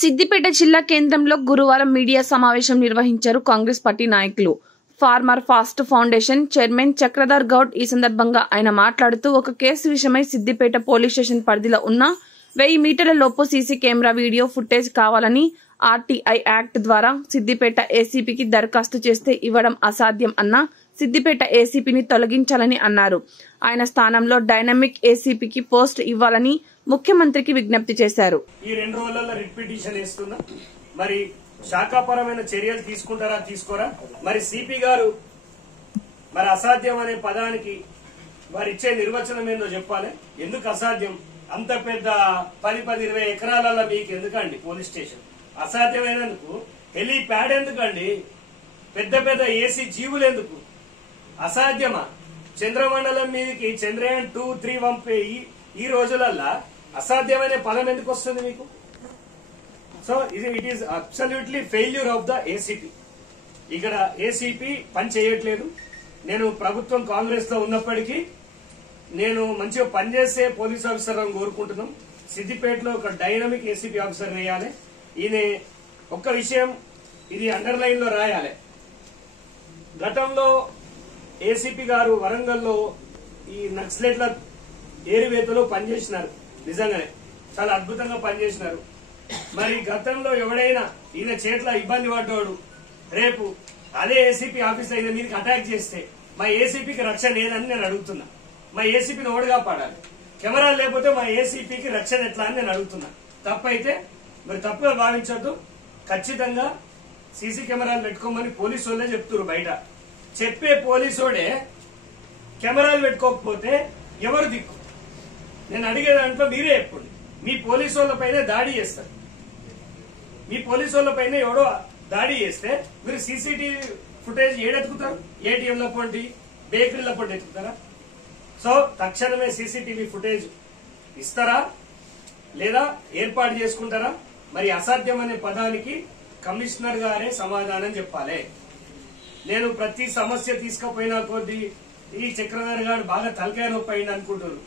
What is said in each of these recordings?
సిద్దిపేట జిల్లా కేంద్రంలో గురువారం మీడియా సమావేశం నిర్వహించారు కాంగ్రెస్ పార్టీ నాయకులు. Farmer fast foundation chairman Chakradhar Goud ఈ సందర్భంగా ఆయన మాట్లాడుతూ ఒక కేసు విషయమై సిద్దిపేట పోలీస్ స్టేషన్ పరిధిలో ఉన్న 1000 మీటర్ల లోపు సీసీ కెమెరా వీడియో ఫుటేజ్ కావాలని ఆర్టీఐ యాక్ట్ ద్వారా సిద్దిపేట ఏసీపీకి దరఖాస్తు చేస్తే ఇవ్వడం అసాధ్యం అన్న సిద్దిపేట ఏసీపీని తొలగించాలని అన్నారు. ఆయన స్థానంలో డైనమిక్ ఏసీపీకి పోస్ట్ ఇవ్వాలని ముఖ్యమంత్రికి విజ్ఞప్తి చేశారు. ఈ 2 రోజులలో రిపిటిషన్ వేస్తున్నా, మరి శాఖాపరమైన చర్యలు తీసుకుంటారా తీసుకోరా? మరి సిపి గారు మరి అసాధ్యం అనే పదానికి వారు ఇచ్చే నిర్వచనం ఏందో చెప్పాలి. ఎందుకు అసాధ్యం? అంత పెద్ద 10-20 ఎకరాలలో మీకు ఎందుకండి పోలీస్ స్టేషన్? అసాధ్యమైనందుకు హెలీప్యాడ్ ఎందుకండి? పెద్ద పెద్ద ఏసీ జీవులు ఎందుకు? అసాధ్యమా? చంద్రమండలం మీదకి చంద్రయాన్ 2, 3 పంపే ఈ రోజులల్లా అసాధ్యమైన పదం ఎందుకు వస్తుంది మీకు? So it is absolutely failure of the ACP. ఇక్కడ ఏసీపీ పని చేయట్లేదు. నేను ప్రభుత్వం కాంగ్రెస్ లో ఉన్నప్పటికీ నేను మంచిగా పనిచేసే పోలీస్ ఆఫీసర్లను కోరుకుంటున్నాం. సిద్దిపేటలో ఒక డైనమిక్ ఏసీపీ ఆఫీసర్ వేయాలి. ఈయన ఒక్క విషయం ఇది అండర్లైన్ లో రాయాలి. గతంలో ఏసీపీ గారు వరంగల్లో ఈ నక్సలైట్ల ఏరువేతలో పనిచేసినారు. నిజంగానే చాలా అద్భుతంగా పనిచేసినారు. మరి గతంలో ఎవడైనా ఈయన చేట్ల ఇబ్బంది పడ్డాడు, రేపు అదే ఏసీపీ ఆఫీస్ అయిన మీదకి అటాక్ చేస్తే మా ఏసీపీకి రక్షణ ఏదని నేను అడుగుతున్నా. మా ఏసీపీని ఓడుగా పడాలి. కెమెరాలు లేకపోతే మా ఏసీపీకి రక్షణ ఎట్లా అని నేను అడుగుతున్నా. తప్పైతే మరి తప్పుగా భావించొద్దు. ఖచ్చితంగా సీసీ కెమెరాలు పెట్టుకోమని పోలీసు వాళ్ళే చెప్తున్నారు. బయట చెప్పే పోలీసోడే కెమెరాలు పెట్టుకోకపోతే ఎవరు దిక్కు? నేను అడిగే దాంట్లో మీరే చెప్పండి. మీ పోలీసు వాళ్ళ పైన దాడి చేస్తారు. మీ పోలీసు వాళ్ళ పైన ఎవడో దాడి చేస్తే మీరు సీసీటీవీ ఫుటేజ్ ఏడెత్తుకుతారు? ఏటీఎంల పొంటి, బేకరీల పొంటి ఎత్తుకుతారా? సో తక్షణమే సీసీటీవీ ఫుటేజ్ ఇస్తారా లేదా ఏర్పాటు చేసుకుంటారా? మరి అసాధ్యం అనే పదానికి కమిషనర్ గారే సమాధానం చెప్పాలి. నేను ప్రతి సమస్య తీసుకుపోయినా కొద్దీ ఈ చక్రధర్ గారు బాగా తలకాయ నొప్పి అయింది అనుకుంటున్నారు.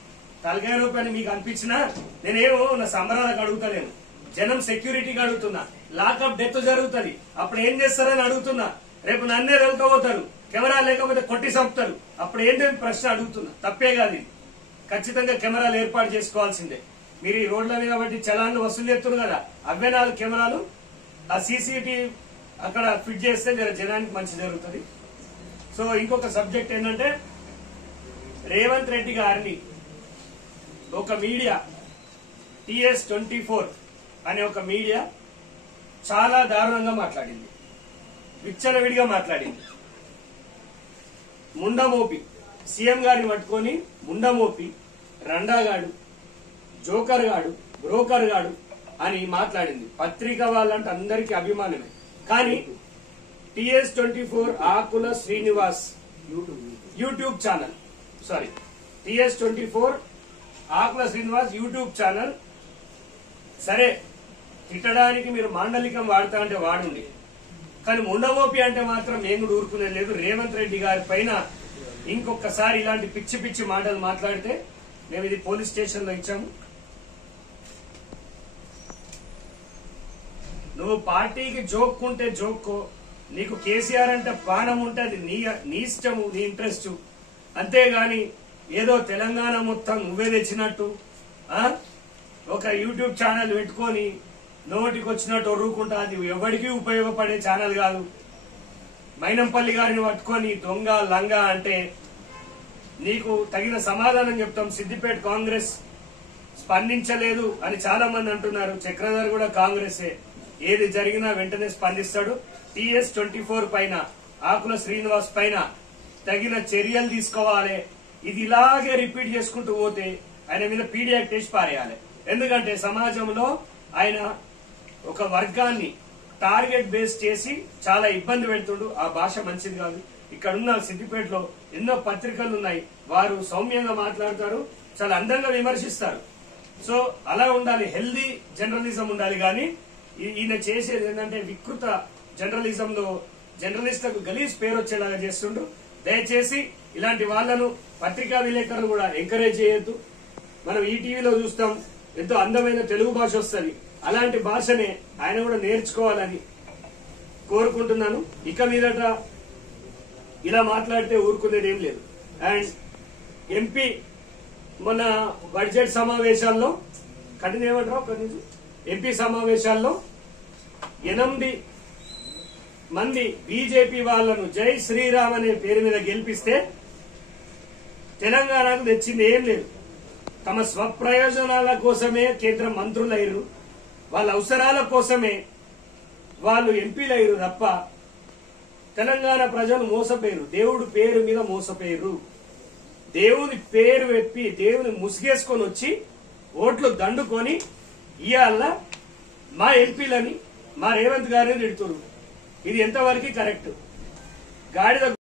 తలకాయ నొప్పి అని మీకు అనిపించినా నేనేమో నా సంబరాలకు అడుగుతలేను. జనం సెక్యూరిటీకి అడుగుతున్నా. లాకప్ డెత్ జరుగుతుంది, అప్పుడు ఏం చేస్తారని అడుగుతున్నా. రేపు నన్నే దొరకపోతారు, కెమెరా లేకపోతే కొట్టి చంపుతారు, అప్పుడు ఏంటని ప్రశ్న అడుగుతున్నా. తప్పే కాదు ఇది. ఖచ్చితంగా కెమెరాలు ఏర్పాటు చేసుకోవాల్సిందే. మీరు ఈ రోడ్ల మీద బట్టి చలాన్లు వసూలు చేస్తున్నారు కదా, అవే 4 కెమెరాలు ఆ సీసీటీవీ అక్కడ ఫిట్ చేస్తే జనానికి మంచి జరుగుతుంది. సో ఇంకొక సబ్జెక్ట్ ఏంటంటే రేవంత్ రెడ్డి గారిని ఒక మీడియా TS24 అనే ఒక మీడియా చాలా దారుణంగా మాట్లాడింది, విచ్చలవిడిగా మాట్లాడింది. ముండమోపి సీఎం గారిని పట్టుకొని ముండమోపి రండాగాడు, జోకర్ గాడు, బ్రోకర్ గాడు అని మాట్లాడింది. పత్రిక వాళ్ళంటే అందరికీ అభిమానమే. కానీ TS24 ఆకుల శ్రీనివాస్ యూట్యూబ్ ఛానల్, TS24 ఆకుల శ్రీనివాస్ యూట్యూబ్ ఛానల్, సరే తిట్టడానికి మీరు మాండలికం వాడతా అంటే వాడండి, కానీ ముండమోపి అంటే మాత్రం మేము కూడా ఊరుకునేది లేదు. రేవంత్ రెడ్డి గారి పైన ఇంకొకసారి ఇలాంటి పిచ్చి పిచ్చి మాటలు మాట్లాడితే మేము ఇది పోలీస్ స్టేషన్ లో ఇచ్చాము. నువ్వు పార్టీకి జోక్కుంటే జోక్కో, నీకు కేసీఆర్ అంటే ప్రాణం ఉంటే అది నీ ఇష్టము, నీ ఇంట్రెస్ట్. అంతేగాని ఏదో తెలంగాణ మొత్తం నువ్వే తెచ్చినట్టు ఒక యూట్యూబ్ ఛానల్ పెట్టుకొని నోటికి వచ్చినట్టు ఒర్రుకుంటా, అది ఎవరికి ఉపయోగపడే ఛానల్ కాదు. మైనంపల్లి గారిని పట్టుకొని దొంగ లంగా అంటే నీకు తగిన సమాధానం చెప్తాం. సిద్దిపేట కాంగ్రెస్ స్పందించలేదు అని చాలా మంది అంటున్నారు. చక్రధర్ కూడా కాంగ్రెసే, ఏది జరిగినా వెంటనే స్పందిస్తాడు. TS24 పైన ఆకుల శ్రీనివాస్ పైన తగిన చర్యలు తీసుకోవాలి. ఇది ఇలాగే రిపీట్ చేసుకుంటూ పోతే ఆయన మీద పీడీ యాక్ట్ వేసి పారేయాలి. ఎందుకంటే సమాజంలో ఆయన ఒక వర్గాన్ని టార్గెట్ బేస్ చేసి చాలా ఇబ్బంది పెడుతుండు. ఆ భాష మంచిది కాదు. ఇక్కడున్న సిద్దిపేటలో ఎన్నో పత్రికలు ఉన్నాయి, వారు సౌమ్యంగా మాట్లాడతారు, చాలా అందంగా విమర్శిస్తారు. సో అలా ఉండాలి, హెల్దీ జర్నలిజం ఉండాలి. కానీ ఈయన చేసేది ఏంటంటే వికృత జర్నలిజంలో జర్నలిస్టులకు గలీజ్ పేరు వచ్చేలాగా చేస్తుండు. దయచేసి ఇలాంటి వాళ్లను పత్రికా విలేకరులు కూడా ఎంకరేజ్ చేయొద్దు. మనం ఈ టీవీలో చూస్తాం, ఎంతో అందమైన తెలుగు భాష వస్తుంది, అలాంటి భాషనే ఆయన కూడా నేర్చుకోవాలని కోరుకుంటున్నాను. ఇక మీదట ఇలా మాట్లాడితే ఊరుకునేది ఏం లేదు. అండ్ ఎంపీ మొన్న బడ్జెట్ సమావేశాల్లో ఎంపీ సమావేశాల్లో 8 మంది బీజేపీ వాళ్లను జై శ్రీరామ్ అనే పేరు మీద గెలిపిస్తే తెలంగాణకు తెచ్చింది ఏం లేదు. తమ స్వప్రయోజనాల కోసమే కేంద్ర మంత్రులు అయ్యారు, వాళ్ళ అవసరాల కోసమే వాళ్ళు ఎంపీలు అయ్యారు తప్ప తెలంగాణ ప్రజలు మోసపోయారు. దేవుడి పేరు మీద మోసపోయారు. దేవుని పేరు వెప్పి దేవుని ముసుగేసుకొని వచ్చి ఓట్లు దండుకొని ఇవాళ మా ఎంపీలని మా రేవంత్ గారిని తిడుతున్నారు. ఇది ఎంతవరకు కరెక్ట్? గాడిద